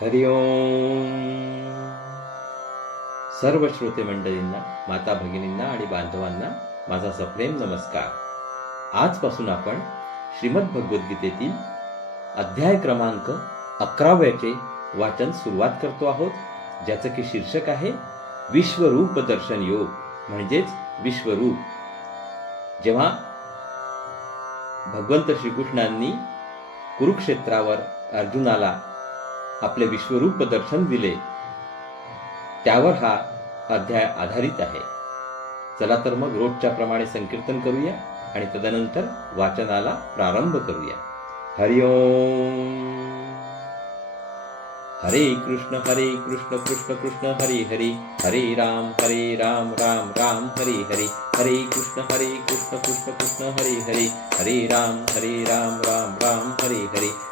हरि ओम। सर्व श्रोते मंडळींना माता भगिनींना आणि बांधवांना माझा सप्रेम नमस्कार. आजपासून आपण श्रीमद भगवद्गीतेतील अध्याय क्रमांक अकराव्याचे वाचन सुरुवात करतो आहोत ज्याचं की शीर्षक आहे विश्वरूप दर्शन योग म्हणजेच विश्वरूप. जेव्हा भगवंत श्रीकृष्णांनी कुरुक्षेत्रावर अर्जुनाला आपले विश्वरूप दर्शन दिले. त्यावर हा अध्याय आधारित आहे. चला तर मग रोजच्या प्रमाणे संकीर्तन करूया आणि तदनंतर वाचनाला प्रारंभ करूया. हरि ओम. हरे कृष्ण हरे कृष्ण कृष्ण कृष्ण हरे हरे. हरे राम हरे राम राम राम हरे हरे. हरे कृष्ण हरे कृष्ण कृष्ण कृष्ण हरे हरे. हरे राम हरे राम राम राम हरे हरे.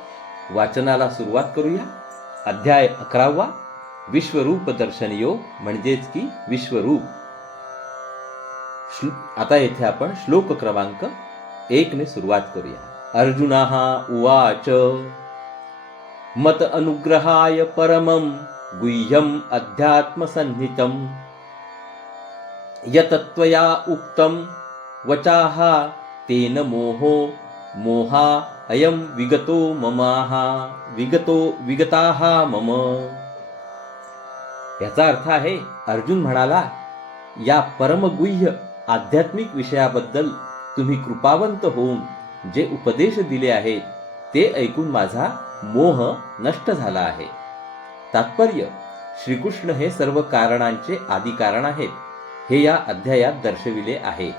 वाचनाला सुरुवात करूया. अध्याय अकरावा विश्वरूप दर्शन योग म्हणजेच की विश्वरूप. आता येथे आपण श्लोक क्रमांक एक ने सुरुवात करूया. अर्जुना उवाच मत अनुग्रहाय परमं गुह्यम अध्यात्मसन्नितं। यतत्वया उक्तं वचाः तेन मोहो मोहा अयं विगतो ममाहा विगतो विगताः मम. याचा अर्थ आहे अर्जुन म्हणाला या परमगुह्य आध्यात्मिक विषयाबद्दल तुम्ही कृपावंत होऊन जे उपदेश दिले आहेत ते ऐकून माझा मोह नष्ट झाला आहे. तात्पर्य श्रीकृष्ण हे सर्व कारणांचे आदिकारण आहेत हे या अध्यायात दर्शविले आहे.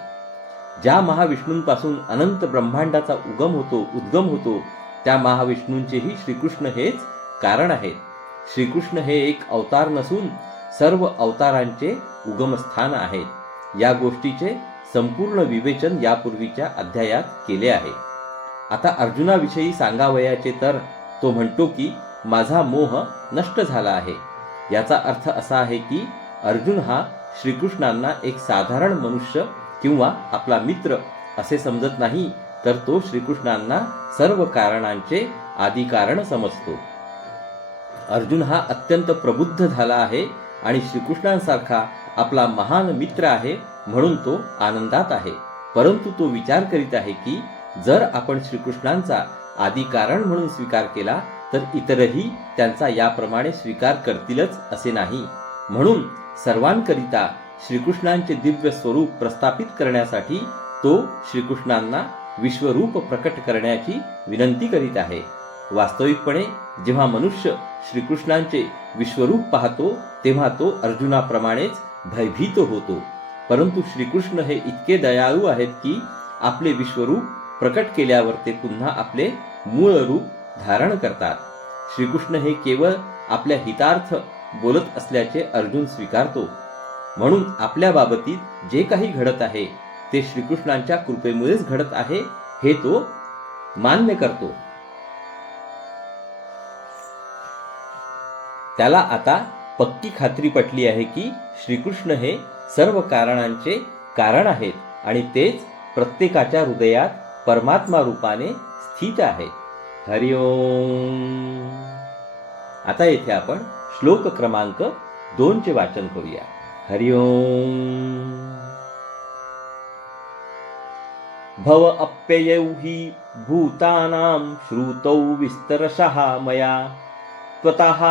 ज्या महाविष्णूंपासून अनंत ब्रह्मांडाचा उगम होतो उद्गम होतो त्या महाविष्णूंचेही श्रीकृष्ण हेच कारण आहेत. श्रीकृष्ण हे एक अवतार नसून सर्व अवतारांचे उगमस्थान आहेत. या गोष्टीचे संपूर्ण विवेचन यापूर्वीच्या अध्यायात केले आहे. आता अर्जुनाविषयी सांगावयाचे तर तो म्हणतो की माझा मोह नष्ट झाला आहे. याचा अर्थ असा आहे की अर्जुन हा श्रीकृष्णांना एक साधारण मनुष्य किंवा आपला मित्र असे समजत नाही तर तो श्रीकृष्णांना सर्व कारणांचे आदी कारण समजतो. अर्जुन हा अत्यंत प्रबुद्ध झाला आहे आणि श्रीकृष्णांसारखा आपला महान मित्र आहे म्हणून तो आनंदात आहे. परंतु तो विचार करीत आहे की जर आपण श्रीकृष्णांचा आदी कारण म्हणून स्वीकार केला तर इतरही त्यांचा याप्रमाणे स्वीकार करतीलच असे नाही. म्हणून सर्वांकरिता श्रीकृष्णांचे दिव्य स्वरूप प्रस्थापित करण्यासाठी तो श्रीकृष्णांना विश्वरूप प्रकट करण्याची विनंती करीत आहे. वास्तविकपणे जेव्हा मनुष्य श्रीकृष्णांचे विश्वरूप पाहतो तेव्हा तो अर्जुनाप्रमाणेच भयभीत होतो. परंतु श्रीकृष्ण हे इतके दयाळू आहेत की आपले विश्वरूप प्रकट केल्यावर ते पुन्हा आपले मूळ रूप धारण करतात. श्रीकृष्ण हे केवळ आपल्या हितार्थ बोलत असल्याचे अर्जुन स्वीकारतो. म्हणून आपल्या बाबतीत जे काही घडत आहे ते श्रीकृष्णांच्या कृपेमुळेच घडत आहे हे तो मान्य करतो. त्याला आता पक्की खात्री पटली आहे की श्रीकृष्ण हे सर्व कारणांचे कारण आहेत आणि तेच प्रत्येकाच्या हृदयात परमात्मा रूपाने स्थित आहे. हरिओम आता येथे आपण श्लोक क्रमांक दोनचे वाचन करूया. हरिओम भव अप्ययौ हि भूतानां श्रुतौ विस्तरशः मया। त्वतः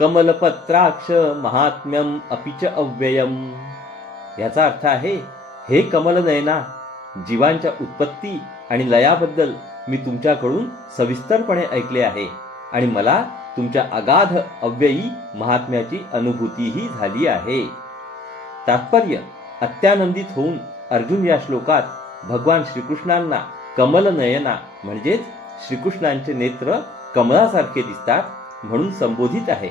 कमलपत्राक्ष महात्म्यम अपि च अव्ययम। याचा अर्थ आहे हे कमलनयना जीवांच्या उत्पत्ती आणि लयाबद्दल मी तुमच्याकडून सविस्तरपणे ऐकले आहे आणि मला तुमच्या अगाध अव्ययी महात्म्याची अनुभूतीही झाली आहे. तात्पर्य अत्यानंदित होऊन अर्जुन या श्लोकात भगवान श्रीकृष्णांना कमलनयना म्हणजेच श्रीकृष्णांचे नेत्र कमलासारखे दिसतात म्हणून संबोधित आहे.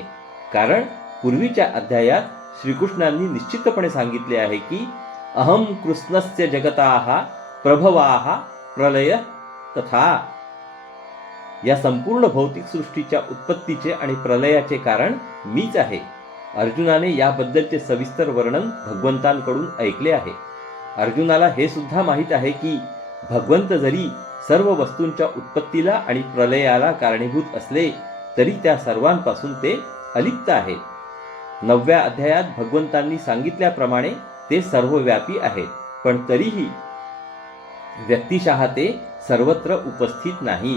कारण पूर्वीच्या अध्यायात श्रीकृष्णांनी निश्चितपणे सांगितले आहे की अहम कृष्णस्य जगता प्रभवा प्रलय तथा. या संपूर्ण भौतिक सृष्टीच्या उत्पत्तीचे आणि प्रलयाचे कारण मीच आहे. अर्जुनाने याबद्दलचे सविस्तर वर्णन भगवंतांकडून ऐकले आहे. अर्जुनाला हे सुद्धा माहीत आहे की भगवंत जरी सर्व वस्तूंच्या उत्पत्तीला आणि प्रलयाला कारणीभूत असले तरी त्या सर्वांपासून ते अलिप्त आहे. नवव्या अध्यायात भगवंतांनी सांगितल्याप्रमाणे ते सर्वव्यापी आहेत पण तरीही व्यक्तिशः ते सर्वत्र उपस्थित नाही.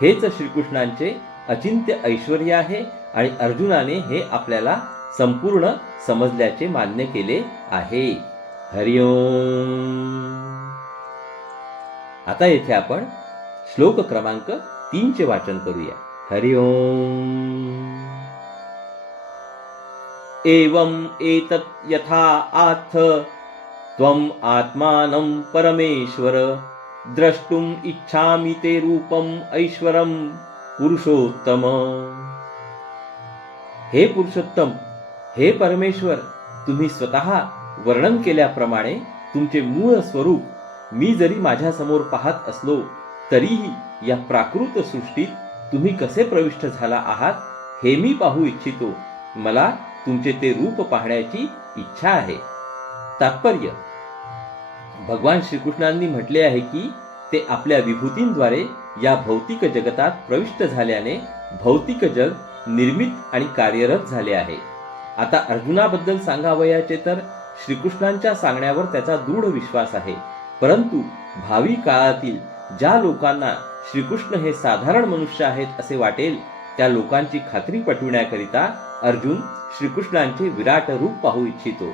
हेच श्रीकृष्णांचे अचिंत्य ऐश्वर आहे आणि अर्जुनाने हे आपल्याला संपूर्ण समजल्याचे मान्य केले आहे. हरिओम आता येथे आपण श्लोक क्रमांक तीनचे वाचन करूया. हरिओम एवं एतत् यथा आथ त्वम् आत्मानं परमेश्वर द्रष्टुम् इच्छामि ते रूपम् ऐश्वरं पुरुषोत्तम। हे पुरुषोत्तम हे परमेश्वर तुम्ही स्वतः वर्णन केल्याप्रमाणे तुमचे मूळ स्वरूप मी जरी माझ्यासमोर पाहत असलो तरीही या प्राकृत सृष्टीत तुम्ही कसे प्रविष्ट झाला आहात हे मी पाहू इच्छितो. मला तुमचे ते रूप पाहण्याची इच्छा आहे. तात्पर्य. भगवान श्रीकृष्णांनी म्हटले आहे की ते आपल्या विभूतींद्वारे या भौतिक जगतात प्रविष्ट झाल्याने भौतिक जग निर्मित आणि कार्यरत झाले आहे. आता अर्जुनाबद्दल सांगावयाचे तर श्रीकृष्णांच्या सांगण्यावर त्याचा दृढ विश्वास आहे. परंतु भावी काळातील ज्या लोकांना श्रीकृष्ण हे साधारण मनुष्य आहेत असे वाटेल त्या लोकांची खात्री पटविण्याकरिता अर्जुन श्रीकृष्णांचे विराट रूप पाहू इच्छितो.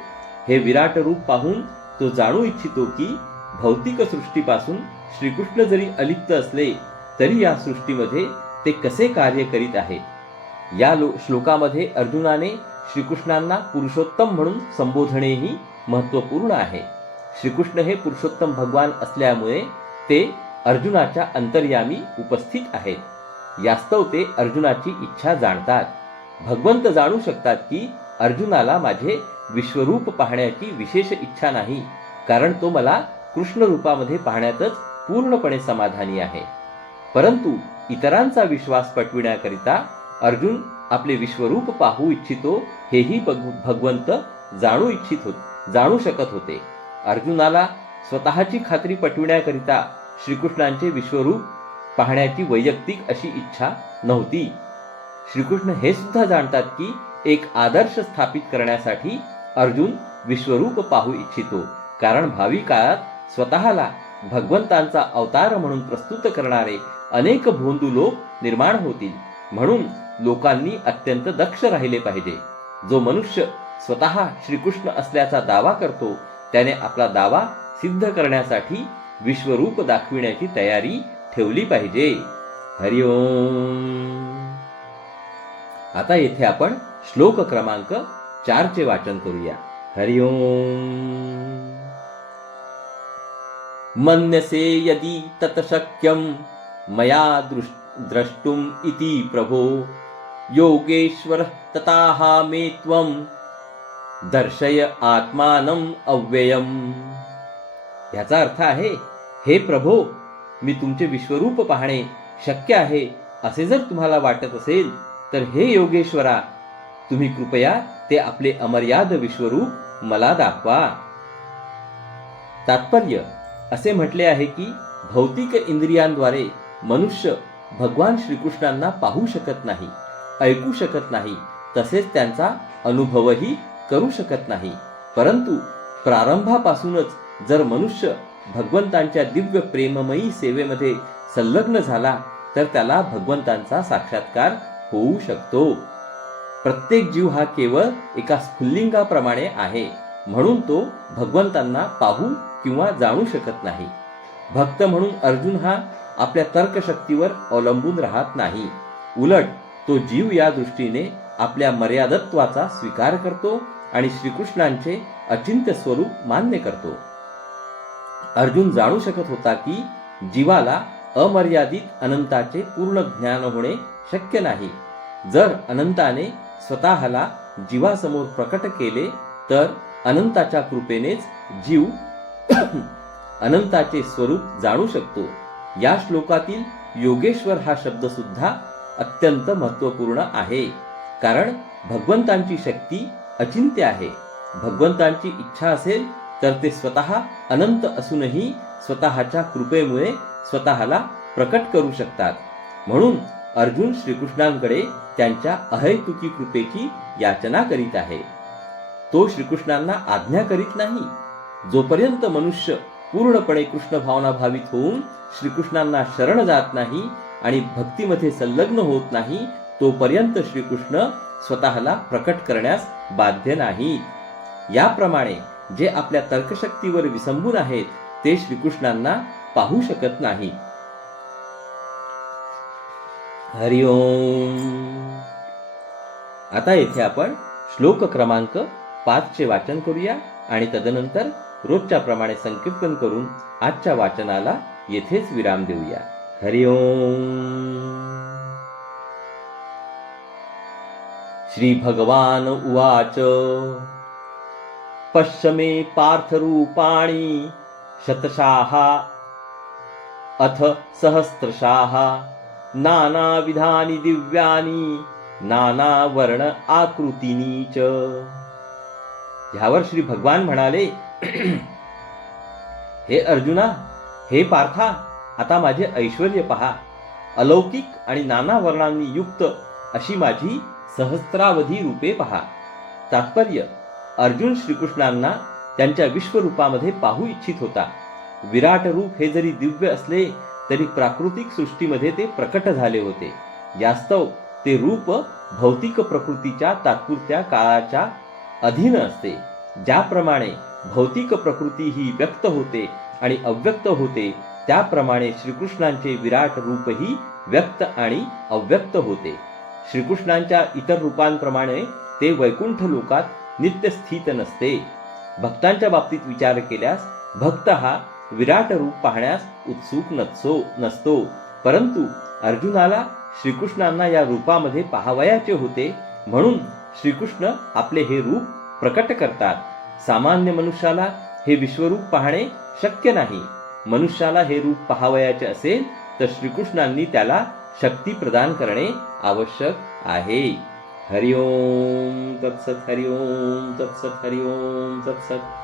हे विराट रूप पाहून तो जाणू इच्छितो की भौतिक सृष्टीपासून श्रीकृष्ण जरी अलिप्त असले तरी या सृष्टीमध्ये ते कसे कार्य करीत आहेत? या लो श्लोकामध्ये अर्जुनाने श्रीकृष्णांना पुरुषोत्तम म्हणून संबोधणेही महत्त्वपूर्ण आहे. श्रीकृष्ण हे पुरुषोत्तम भगवान असल्यामुळे ते अर्जुनाच्या अंतर्यामी उपस्थित आहेत. यास्तव ते अर्जुनाची इच्छा जाणतात. भगवंत जाणू शकतात की अर्जुनाला माझे विश्वरूप पाहण्याची विशेष इच्छा नाही कारण तो मला कृष्ण रूपामध्ये पाहण्यातच पूर्णपणे समाधानी आहे. परंतु इतरांचा विश्वास पटविण्याकरिता अर्जुन आपले विश्वरूप पाहू इच्छितो हेही भगवंत जाणू इच्छित होत जाणू शकत होते. अर्जुनाला स्वतःची खात्री पटविण्याकरिता श्रीकृष्णांचे विश्वरूप पाहण्याची वैयक्तिक अशी इच्छा नव्हती. श्रीकृष्ण हे सुद्धा जाणतात की एक आदर्श स्थापित करण्यासाठी अर्जुन विश्वरूप पाहू इच्छितो. कारण भावी काळात स्वतःला भगवंतांचा अवतार म्हणून प्रस्तुत करणारे अनेक भोंदू लोक निर्माण होतील. म्हणून लोकांनी अत्यंत दक्ष राहिले पाहिजे. जो मनुष्य स्वतः श्रीकृष्ण असल्याचा दावा करतो त्याने आपला दावा सिद्ध करण्यासाठी विश्वरूप दाखविण्याची तयारी ठेवली पाहिजे. हरिओम आता येथे आपण श्लोक क्रमांक चार चे वाचन करूया. हरिओम मन्यसे यदि तत शक्यम मया दृष्- द्रष्टुम इति प्रभो योगेश्वर तताहा मे त्वं दर्शय आत्मानम अव्ययम. याचा अर्थ आहे हे प्रभो मी तुमचे विश्वरूप पाहणे शक्य आहे असे जर तुम्हाला वाटत असेल तर हे योगेश्वरा तुम्ही कृपया ते आपले अमर्याद विश्वरूप मला दाखवा. तात्पर्य असे म्हटले आहे की भौतिक इंद्रियांद्वारे मनुष्य भगवान श्रीकृष्णांना पाहू शकत नाही. ऐकू शकत नाही. तसेच त्यांचा अनुभवही करू शकत नाही. परंतु प्रारंभापासूनच जर मनुष्य भगवंतांच्या दिव्य प्रेममयी सेवेमध्ये संलग्न झाला तर त्याला भगवंतांचा साक्षात्कार होऊ शकतो. प्रत्येक जीव हा केवळ एका स्फुल्लिंगाप्रमाणे आहे म्हणून तो भगवंतांना पाहू किंवा जाणू शकत नाही. भक्त म्हणून अर्जुन हा आपल्या तर्कशक्तीवर अवलंबून राहत नाही. उलट तो जीव या दृष्टीने आपल्या मर्यादत्वाचा स्वीकार करतो आणि श्रीकृष्णांचे अचिंत्य स्वरूप मान्य करतो. अर्जुन जाणू शकत होता की जीवाला अमर्यादित अनंताचे पूर्ण ज्ञान होणे शक्य नाही. जर अनंताने स्वतःला जीवासमोर प्रकट केले तर अनंताच्या कृपेनेच जीव अनंताचे स्वरूप जाणू शकतो. या श्लोकातील योगेश्वर हा शब्द सुद्धा अत्यंत महत्त्वपूर्ण आहे. कारण भगवंतांची शक्ती अचिंत्य आहे. भगवंतांची इच्छा असेल तर ते स्वतः अनंत असूनही स्वतःच्या कृपेमुळे स्वतःला प्रकट करू शकतात. म्हणून अर्जुन श्रीकृष्णांकडे त्यांच्या अहैतुकी कृपेची याचना करीत आहे. तो श्रीकृष्णांना आज्ञा करीत नाही. जोपर्यंत मनुष्य पूर्णपणे कृष्ण भावना भावित होऊन श्रीकृष्णांना शरण जात नाही आणि भक्तीमध्ये संलग्न होत नाही तोपर्यंत श्रीकृष्ण स्वतःला प्रकट करण्यास बाध्य नाही. याप्रमाणे जे आपल्या तर्कशक्तीवर विसंबून आहेत ते श्रीकृष्णांना पाहू शकत नाही. हरिओम आता येथे आपण श्लोक क्रमांक पाच चे वाचन करूया आणि तदनंतर रोजच्या प्रमाणे संकीर्तन करून आजच्या वाचनाला येथेच विराम देऊया. हरिओम श्री भगवान उवाच। पश्य मे पार्थरूपाणि शतशाः अथ सहस्रशाः नानाविधानि दिव्यानि नानावर्ण आकृतीनी च। ह्यावर श्री भगवान म्हणाले हे अर्जुना हे पार्था आता माझे ऐश्वर्य पहा. अलौकिक आणि नाना वर्णांनी युक्त अशी माझी सहस्त्रावधी रूपे पहा. तात्पर्य अर्जुन श्रीकृष्णांना त्यांच्या विश्वरूपामध्ये पाहू इच्छित होता. विराट रूप हे जरी दिव्य असले तरी प्राकृतिक सृष्टीमध्ये ते प्रकट झाले होते. यास्तव ते रूप भौतिक प्रकृतीच्या तात्पुरत्या काळाच्या अधीन असते. ज्याप्रमाणे भौतिक प्रकृती ही व्यक्त होते आणि अव्यक्त होते त्याप्रमाणे श्रीकृष्णांचे विराट रूपही व्यक्त आणि अव्यक्त होते. श्रीकृष्णांच्या इतर रूपांप्रमाणे ते वैकुंठ लोकात नित्य स्थित नसते. भक्तांच्या बाबतीत विचार केल्यास भक्त हा विराट रूप पाहण्यास उत्सुक नसो नसतो. परंतु अर्जुनाला श्रीकृष्णांना या रूपामध्ये पाहावयाचे होते म्हणून श्रीकृष्ण आपले हे रूप प्रकट करतात. सामान्य मनुष्याला हे विश्वरूप पाहणे शक्य नाही. मनुष्याला हे रूप पाहावयाचे असेल तर श्रीकृष्णांनी त्याला शक्ती प्रदान करणे आवश्यक आहे. हरिओम तत्सत हरिओम तत्सत हरिओम तत्सत